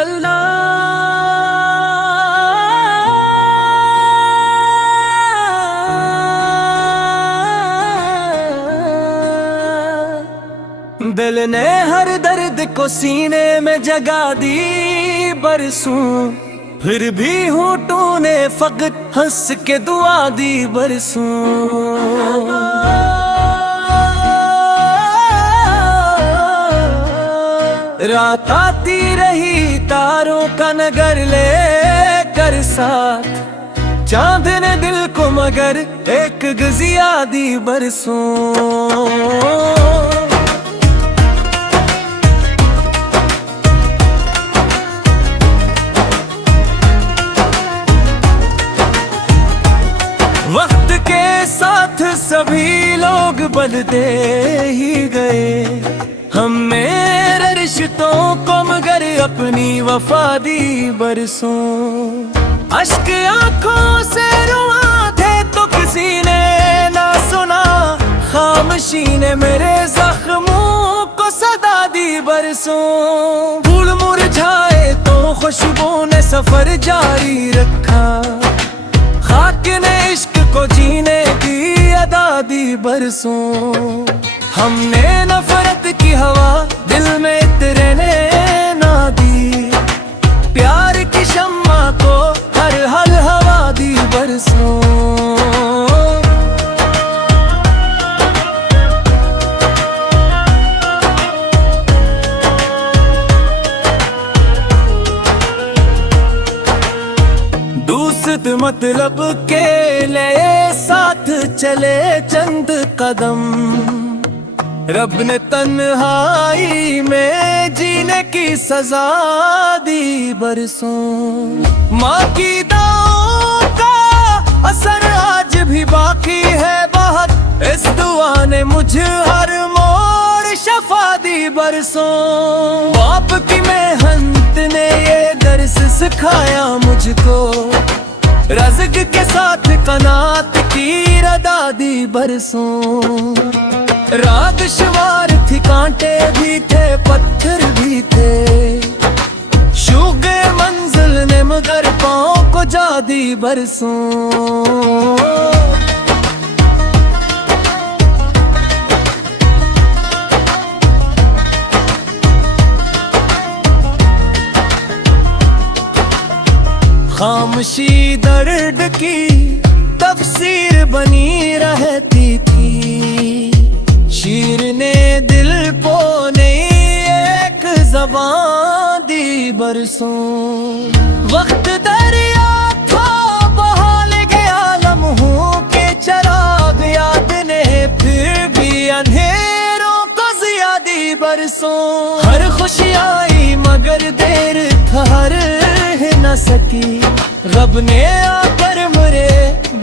चलना। दिल ने हर दर्द को सीने में जगा दी बरसों, फिर भी होठों ने फकत हंस के दुआ दी बरसों। रात आती रही तारों का नगर ले कर साथ, चांद ने दिल को मगर एक गजिया दी बरसों। वक्त के साथ सभी लोग बदलते ही गए, हम मेरे रिश्तों को मगर अपनी वफा दी बरसों। अश्क आंखों से रुआ थे तो किसी ने ना सुना, खामोशी ने मेरे जख्मों को सदा दी बरसों। फूल मुरझाए तो खुशबू ने सफर जारी रखा, खाक ने इश्क को जीने की अदा दी बरसों। हमने नफरत की हवा दिल में इतरने ना दी, प्यार की शम्मा को हर हल हवा दी बरसों। दोस्त मतलब के लिए साथ चले चंद कदम, रब ने तन्हाई में जीने की सजा दी बरसों। माँ की दुआओं का असर आज भी बाकी है बहुत, इस दुआ ने मुझे हर मोड़ शफा दी बरसों। बाप की मेहनत ने ये दर्स सिखाया मुझको, रज़्क़ के साथ कनात की रदा दी बरसों। रात शुमार थी, कांटे भी थे, पत्थर भी थे, शुगे मंजिल ने मगर पाँव को जा दी बरसों। खामोशी दर्द की तफसीर बनी रहती थी, शीर ने दिल को नई एक ज़बान दी बरसों। वक्त दरिया था बहाल गया लम्हों के चराग, याद ने फिर भी अंधेरों को ज़िया दी बरसों। हर खुशी आई मगर देर ठहर न सकी, रब ने आकर मेरे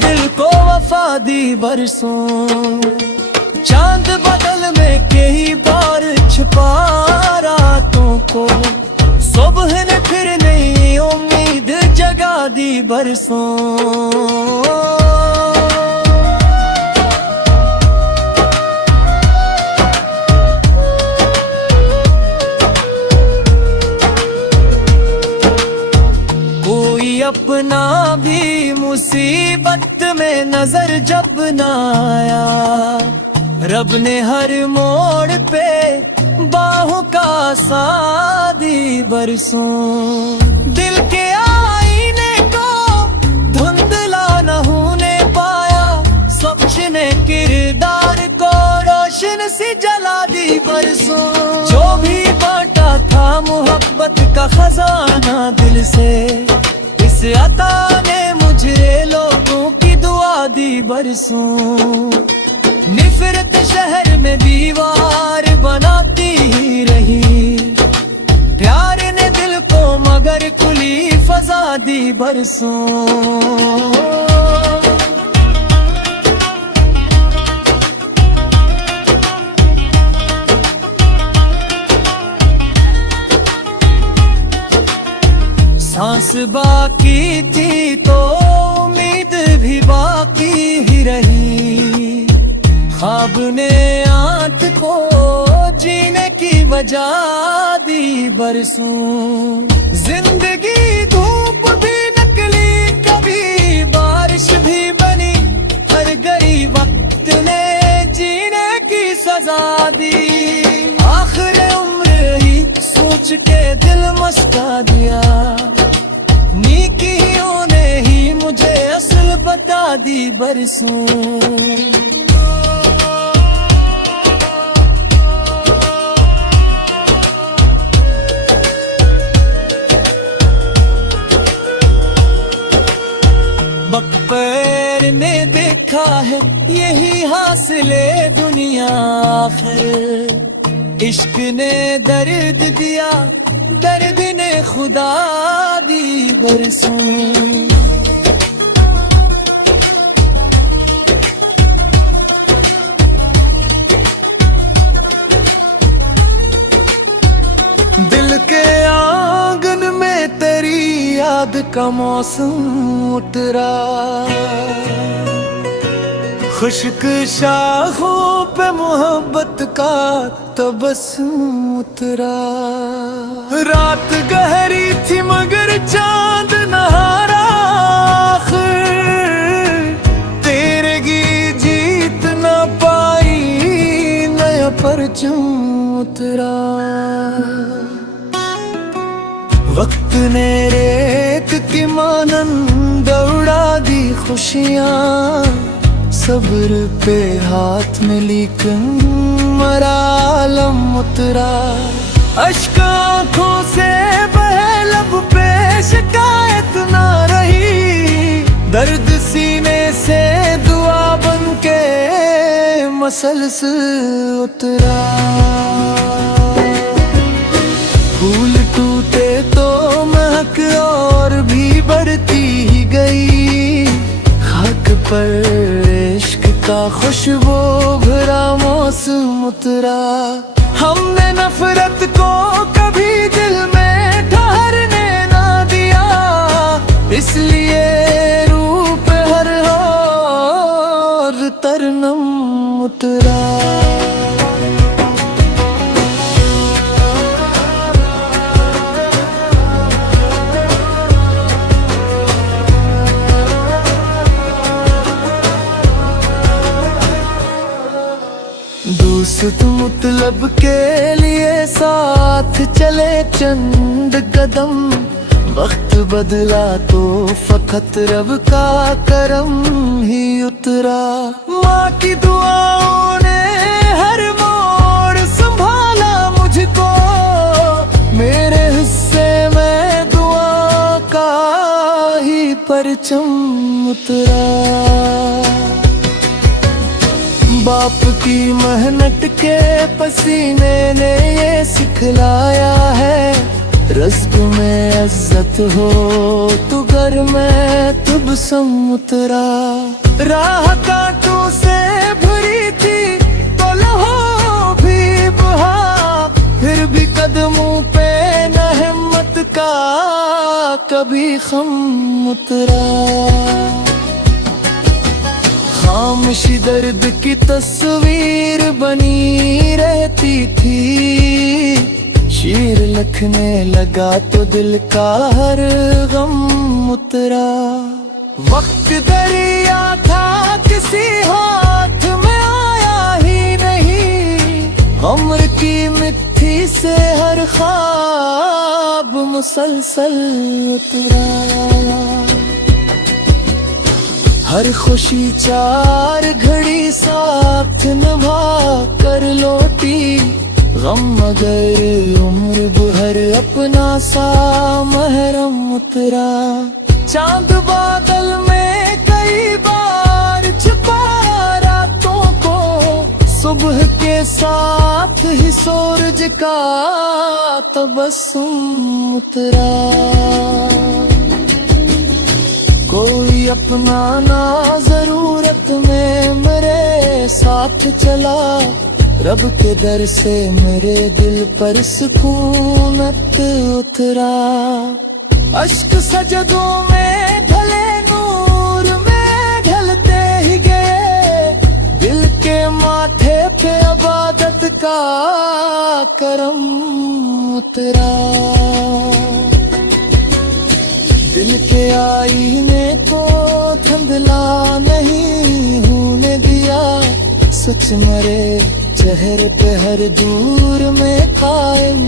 दिल को वफा दी बरसों। चांद बदल में कई बार छुपा रातों को, सुबह ने फिर नई उम्मीद जगा दी बरसों। अपना भी मुसीबत में नजर जब न आया, रब ने हर मोड़ पे बाहों का सादी बरसों। दिल के आईने को धुंधला न होने पाया, स्वच्छ ने किरदार को रोशन सी जला दी बरसों। जो भी बांटा था मोहब्बत का खजाना दिल से, इस अता ने मुझे लोगों की दुआ दी बरसों। निफरत शहर में दीवार बनाती ही रही, प्यार ने दिल को मगर खुली फजा दी बरसों। सांस बाकी थी तो उम्मीद भी बाकी ही रही, ख्वाब ने आंख को जीने की वजह दी बरसों। जिंदगी धूप भी नकली, कभी बारिश भी बनी, हर गरीब वक्त ने जीने की सजा दी। आखिर उम्र ही सोच के दिल मस्का दिया, नेकियों ने ही मुझे असल बता दी बरसों। बकैर ने देखा है यही हासिले दुनिया, आखिर इश्क ने दर्द दिया, दर्द ने खुदा दी बरसों। दिल के आंगन में तेरी याद का मौसम उतरा, खुश्क शाखों पे मोहब्बत का तबस्सुम उतरा। रात गहरी थी मगर चांद नहारा, तेरे की जीत न पाई, नया परचम उतरा। वक्त ने रेत की मानंद उड़ा दी खुशियाँ, सब्र पे हाथ में लेकिन मरालम उतरा। अश्क आँखों से बहे लब पे शिकायत ना रही, दर्द सीने से दुआ बन के मसलसल उतरा। फूल टूटे तो महक और भी बढ़ती ही गई, खाक पर इश्क का खुशबू भरा मौसम उतरा। हमने नफरत को कभी दिल में ठहरने ना दिया, इसलिए रूप हर और तरनम उतरा। दोस्त मतलब के लिए साथ चले चंद कदम, वक्त बदला तो फकत रब का करम ही उतरा। माँ की दुआओं ने हर मोड़ संभाला मुझको, मेरे हिस्से में दुआ का ही परचम उतरा। बाप की मेहनत के पसीने ने ये सिखलाया है, रज़्क़ में इज्जत हो तो घर में तबस्सुम उतरा। राह कांटों से भरी थी तो लहू भी बहा, फिर भी कदमों पे न हिम्मत का कभी खम उतरा। खामोशी दर्द की तस्वीर बनी रहती थी, शीर लिखने लगा तो दिल का हर गम उतरा। वक्त दरिया था किसी हाथ में आया ही नहीं, उम्र की मिट्टी से हर ख्वाब मुसलसल उतरा। हर खुशी चार घड़ी साथ निभा कर लौटी, गम मगर उम्र भर अपना सा महरम उतरा। चांद बादल में कई बार छुपा रातों को, सुबह के साथ ही सूरज का तबस्सुम उतरा। कोई अपना ना जरूरत में मेरे साथ चला, रब के दर से मेरे दिल पर सुकूनत उतरा। अश्क सजदों में ढले नूर में ढलते ही गए, दिल के माथे पे इबादत का करम उतरा। दिल के आईने को धुंधला नहीं होने दिया, सच मरे चेहरे पे हर दूर में कायम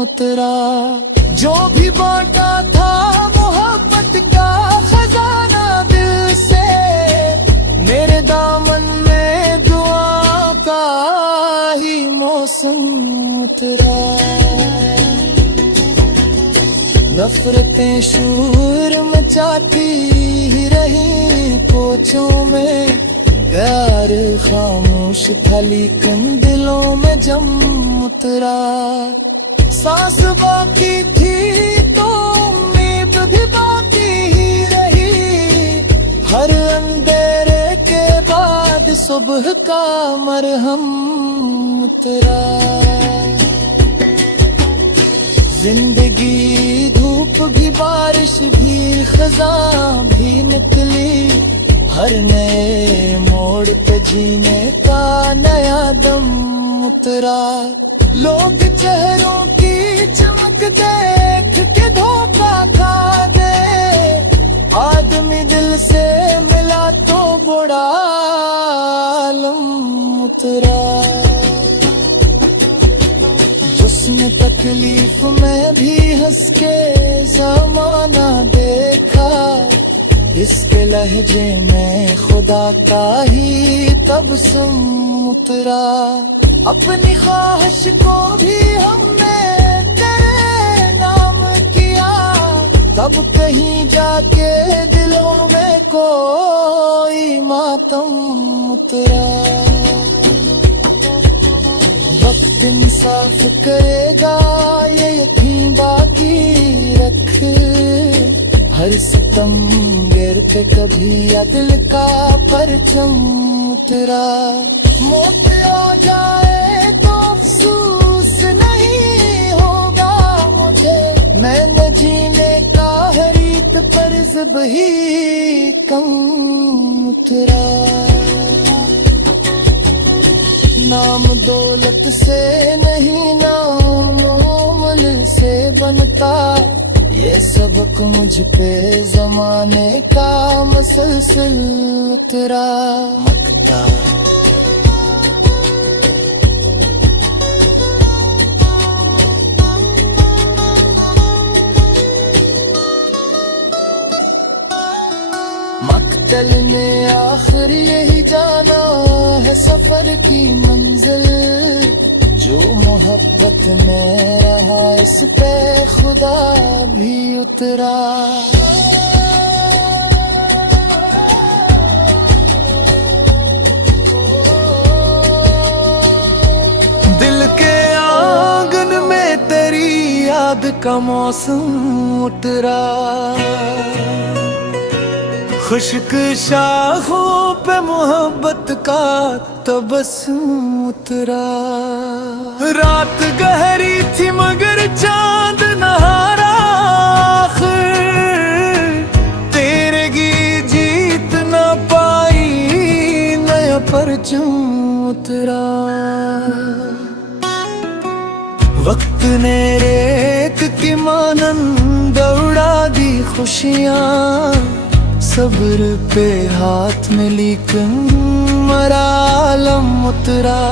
उतरा। जो भी बांटा था मोहब्बत का खजाना दिल से, मेरे दामन में दुआ का ही मौसम उतरा। नफरतें शूर मचाती ही रही कोचों में, प्यार खामोश था लेकिन दिलों में जम उतरा। सांस बाकी थी तो उम्मीद भी बाकी ही रही, हर अंधेरे के बाद सुबह का मरहम उतरा। जिंदगी धूप भी बारिश भी खज़ां भी निकली, हर नए मोड़ पे जीने का नया दम उतरा। लोग चेहरों की चमक देख के धोखा खा दे, आदमी दिल से मिला तो बड़ा आलम उतरा। उसने तकलीफ में भी हंस के जमाना देखा, इसके लहजे में खुदा का ही तबस्सुम उतरा। अपनी ख्वाहिश को भी हमने तेरे नाम किया, तब कहीं जाके दिलों में कोई मातम उतरा। वक्त इंसाफ करेगा ये यकीन बाकी रख, हर सितम गिर पे कभी अदल का परचम उतरा। मौत आ जाए तो अफसोस नहीं होगा मुझे, मैं न जीने का हरीत पर जब ही कम उतरा। नाम दौलत से नहीं नाम अमल से बनता, ये सबक मुझ पे जमाने का मसलसल उतरा। मकता मकतल ने आखिर यही जाना है सफर की मंजिल, जो मोहब्बत में रहा इस पे खुदा भी उतरा। दिल के आंगन में तेरी याद का मौसम उतरा, खुश्क शाखों पे मोहब्बत का तबस्सुम उतरा। रात गहरी थी मगर चांद नहारा, तेरे की जीत ना पाई नया परचम उतरा। वक्त ने रेत की मानंद उड़ा दी खुशियाँ, सब्र पे हाथ में लेकिन मरालम उतरा।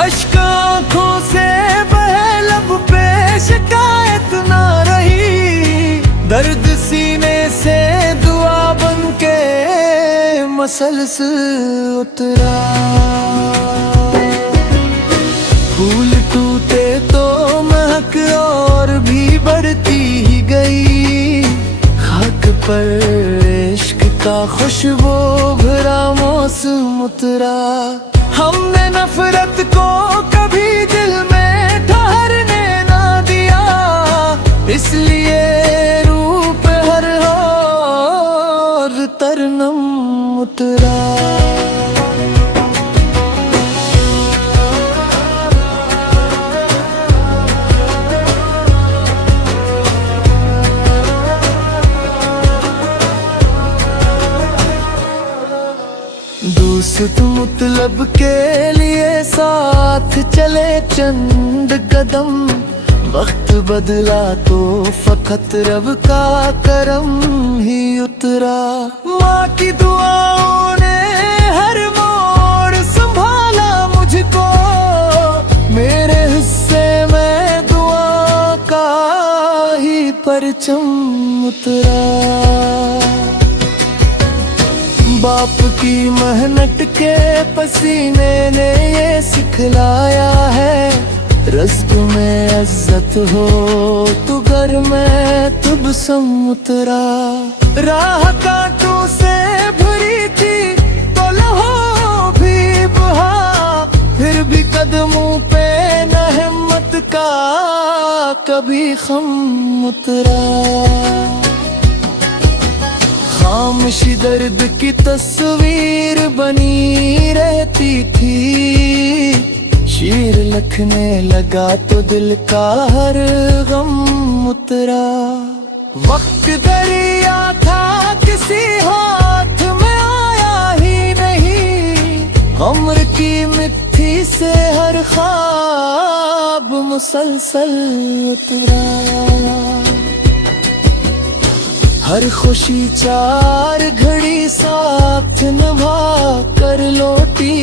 अश्क आँखों से बहे लब पे शिकायत ना रही, दर्द सीने से दुआ बन के मसलसल उतरा। फूल टूटे तो महक और भी बढ़ती ही गई, खाक पर इश्क का खुशबू भरा मौसम उतरा। हमने नफरत को कभी दिल में ठहरने ना दिया, इसलिए रूप हर और तरनम उतरा। दोस्त मतलब के लिए साथ चले चंद कदम, वक्त बदला तो फकत रब का करम ही उतरा। माँ की दुआओं ने हर मोड़ संभाला मुझको, मेरे हिस्से में दुआ का ही परचम उतरा। बाप की मेहनत के पसीने ने ये सिखलाया है, रज़्क़ में इज्जत हो तो घर में तुबसम उतरा। राह कांटों से भरी थी तो लहू भी बहा, फिर भी कदमों पे न हिम्मत का कभी खम उतरा। खामोशी दर्द की तस्वीर बनी रहती थी, शीर लिखने लगा तो दिल का हर गम उतरा। वक्त दरिया था किसी हाथ में आया ही नहीं, उम्र की मिट्टी से हर ख्वाब मुसलसल उतरा। हर खुशी चार घड़ी साथ निभा कर लौटी,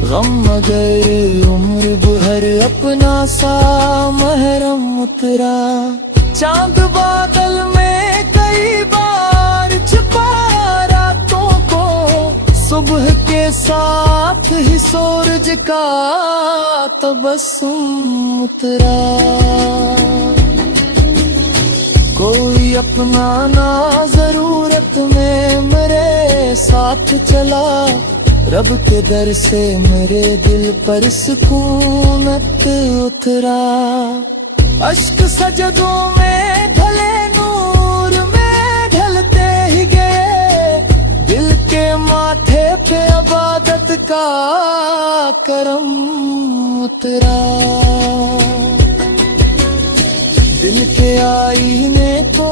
गम मगर उम्र भर अपना सा महरम उतरा। चांद बादल में कई बार छुपाया रातों को, सुबह के साथ ही सूरज का तबस्सुम उतरा। कोई अपना ना जरूरत में मेरे साथ चला, रब के दर से मेरे दिल पर सुकूनत उतरा। अश्क सजदों में ढले नूर में ढलते ही गए, दिल के माथे पे इबादत का करम उतरा। दिल के आईने को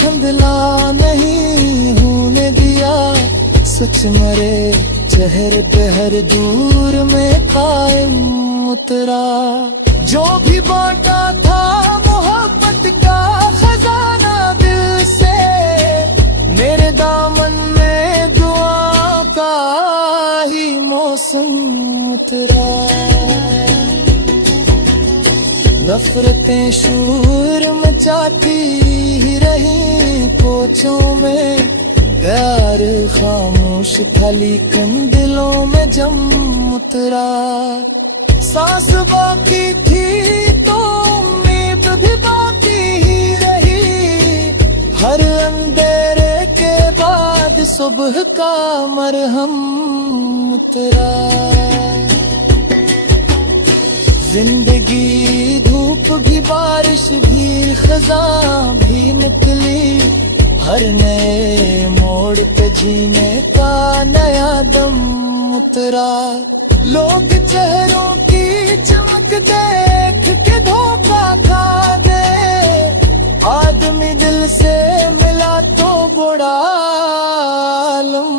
धुंधला नहीं होने दिया, सच मरे चेहरे पे हर दूर में कायम उतरा। जो भी बांटा था मोहब्बत का खजाना दिल से, मेरे दामन में दुआ का ही मौसम उतरा। नफरतें शूर मचाती ही रही कोचों में, प्यार खामोश था लेकिन दिलों में जम उतरा। सांस बाकी थी तो उम्मीद भी बाकी ही रही, हर अंधेरे के बाद सुबह का मरहम उतरा। जिंदगी धूप भी बारिश भी खज़ां भी निकली, हर नए मोड़ पे जीने का नया दम उतरा। लोग चेहरों की चमक देख के धोखा खा गए, आदमी दिल से मिला तो बड़ा आलम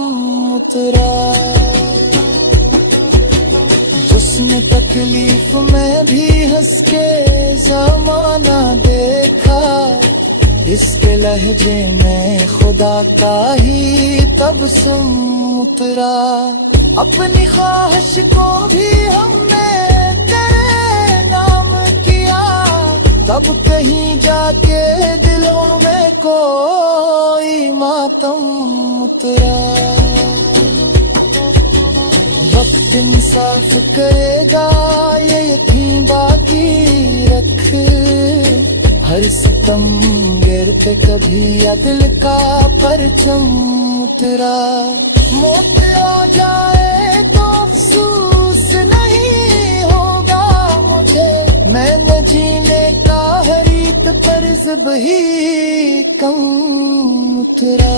उतरा। उसने तकलीफ में भी हंस के जमाना देखा, इसके लहजे में खुदा का ही तबस्सुम उतरा। अपनी ख्वाहिश को भी हमने तेरे नाम किया, तब कहीं जाके दिलों में कोई मातम उतरा। वक्त इंसाफ करेगा ये यकीन बाकी रख, हर सितम गिर पे कभी अदल का परचम उतरा। मौत आ जाए तो अफसोस नहीं होगा मुझे, मैं न जीने का हरीत पर जब ही कम उतरा।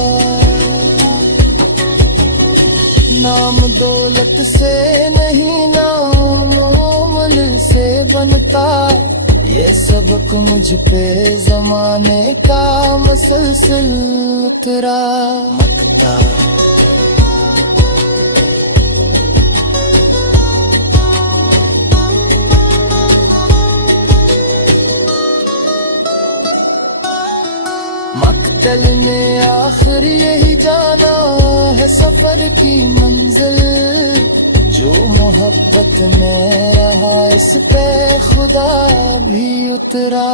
नाम दौलत से नहीं नाम अमल से बनता, ये सबक मुझ पे जमाने का मसलसल उतरा। मकता दिल ने आखिर यही जाना है सफर की मंजिल। जो मोहब्बत में रहा इस पे खुदा भी उतरा।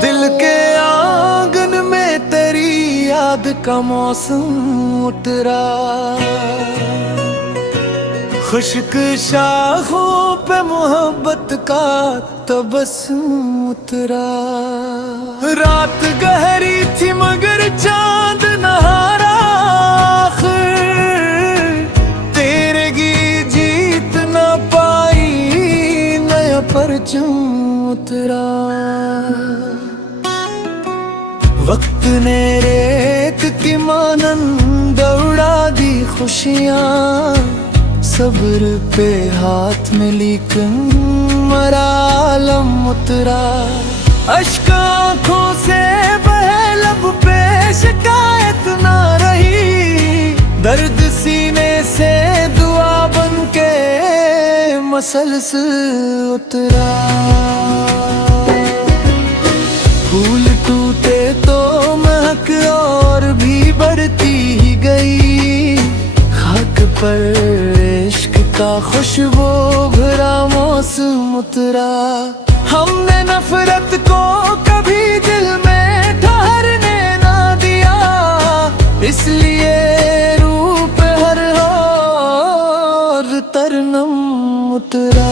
दिल के आंगन में तेरी याद का मौसम उतरा। खुश्क शाखों पे मोहब्बत का तबस्सुम उतरा। रात गहरी थी मगर चांद नहारा। तेरे की जीत ना पाई नया परचम उतरा। वक्त ने रेत की मानंद उड़ा दी खुशियाँ। सब्र पे हाथ में लेकिन मरालम उतरा। अश्क आँखों से बहे लब पे शिकायत ना रही। दर्द सीने से दुआ बन के मसलसल उतरा। फूल टूटे तो महक और भी बढ़ती ही गई। खाक पर इश्क का खुशबू भरा मौसम उतरा। हमने नफरत को कभी दिल में ठहरने ना दिया। इसलिए रूप हर और तरनम उतरा।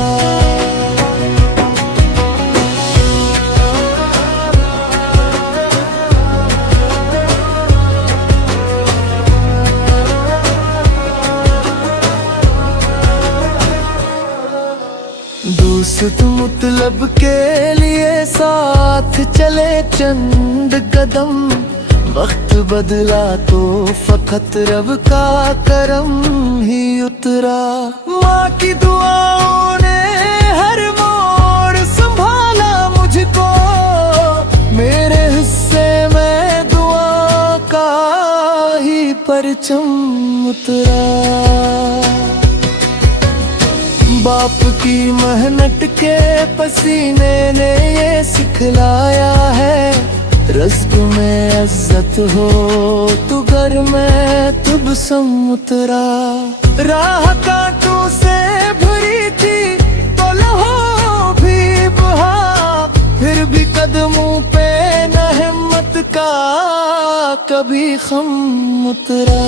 दोस्त मतलब के लिए साथ चले चंद कदम। वक्त बदला तो फकत रब का करम ही उतरा। माँ की दुआओं ने हर मोड़ संभाला मुझको। मेरे हिस्से में दुआ का ही परचम उतरा। बाप की मेहनत के पसीने ने ये सिखलाया है। रज़्क़ में इज्जत हो तो घर में तबस्सुम उतरा। राह कांटों से भरी थी तो लहू भी बहा। फिर भी कदमों पे न हिम्मत का कभी खम उतरा।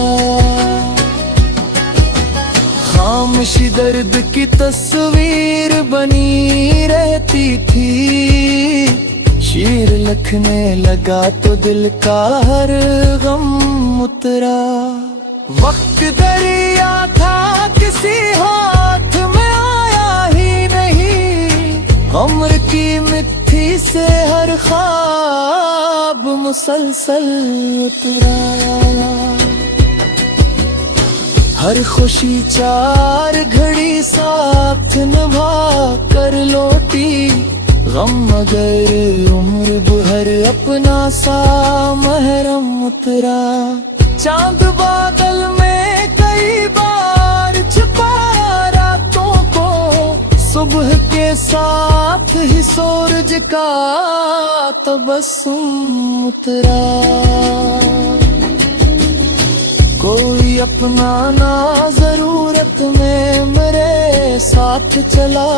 खामोशी दर्द की तस्वीर बनी रहती थी। शीर लिखने लगा तो दिल का हर गम उतरा। वक्त दरिया था किसी हाथ में आया ही नहीं। उम्र की मिट्टी से हर ख्वाब मुसलसल उतरा। हर खुशी चार घड़ी साथ निभा कर लौटी। गम मगर उम्र भर अपना सा महरम उतरा। चांद बादल में कई बार छुपाया रातों को। सुबह के साथ ही सूरज का तबस्सुम उतरा। कोई अपना ना जरूरत में मेरे साथ चला।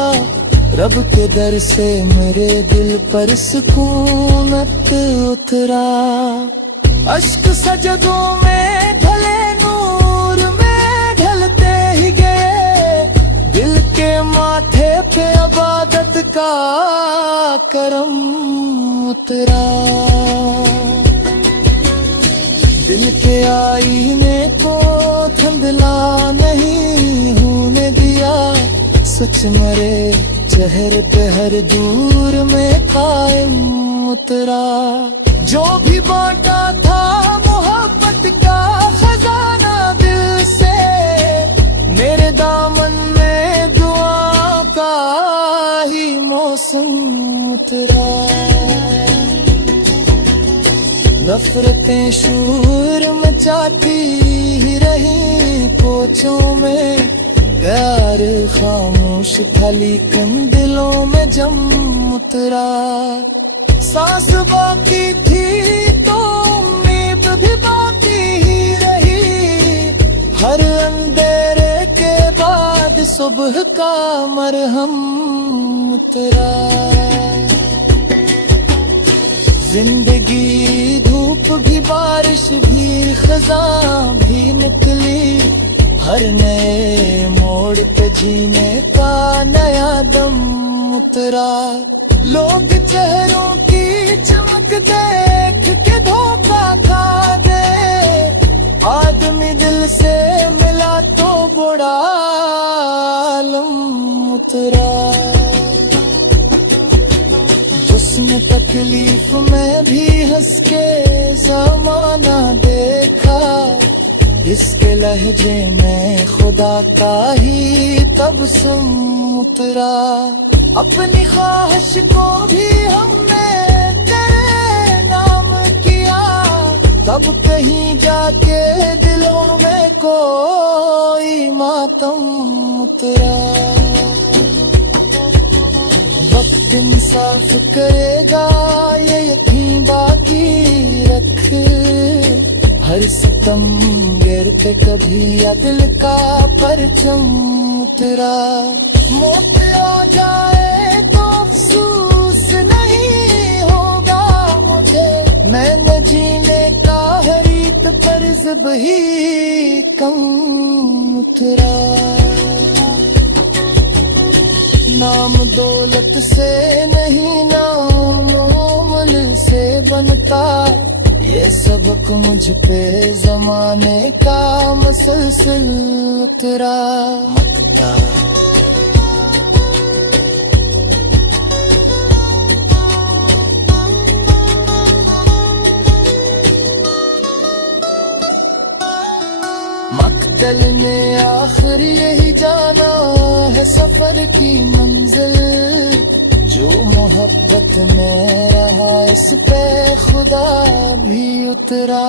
रब के दर से मेरे दिल पर सुकूनत उतरा। अश्क सजदों में ढले नूर में ढलते ही गए। दिल के माथे पे इबादत का करम उतरा। दिल के आईने को धुंधला नहीं होने दिया। सच मरे चेहरे पे हर दूर में कायम उतरा। जो भी बांटा था मोहब्बत का खजाना दिल से। मेरे दामन में दुआ का ही मौसम उतरा। नफरतें शूर मचाती ही रही पोछों में। प्यार खामोश था लेकिन दिलों में जम उतरा। सांस बाकी थी तो उम्मीद भी बाकी ही रही। हर अंधेरे के बाद सुबह का मरहम उतरा। जिंदगी धूप भी बारिश भी खज़ां भी निकली। हर नए मोड़ पे जीने का नया दम उतरा। लोग चेहरों की चमक देख के धोखा खा गए। आदमी दिल से मिला तो बुरा आलम उतरा। जिसने तकलीफ में भी हंस के ज़माना देखा। इसके लहजे में खुदा का ही तबस्सुम उतरा। अपनी ख्वाहिश को भी हमने तेरे नाम किया। तब कहीं जाके दिलों में कोई मातम उतरा। वक्त इंसाफ करेगा ये यकीन बाकी रख। हर सितम गिर पे कभी अदल का परचम उतरा। मौत आ जाए तो अफसोस नहीं होगा मुझे। मैंने जीने का हरीत फर्ज भी कम उतरा। नाम दौलत से नहीं नाम अमल से बनता। ये सबक मुझ पे जमाने का मसलसल उतरा। मक्ता मक्तल ने आखिर यही जाना है सफर की मंजिल। जो मोहब्बत में रहा इस पे खुदा भी उतरा।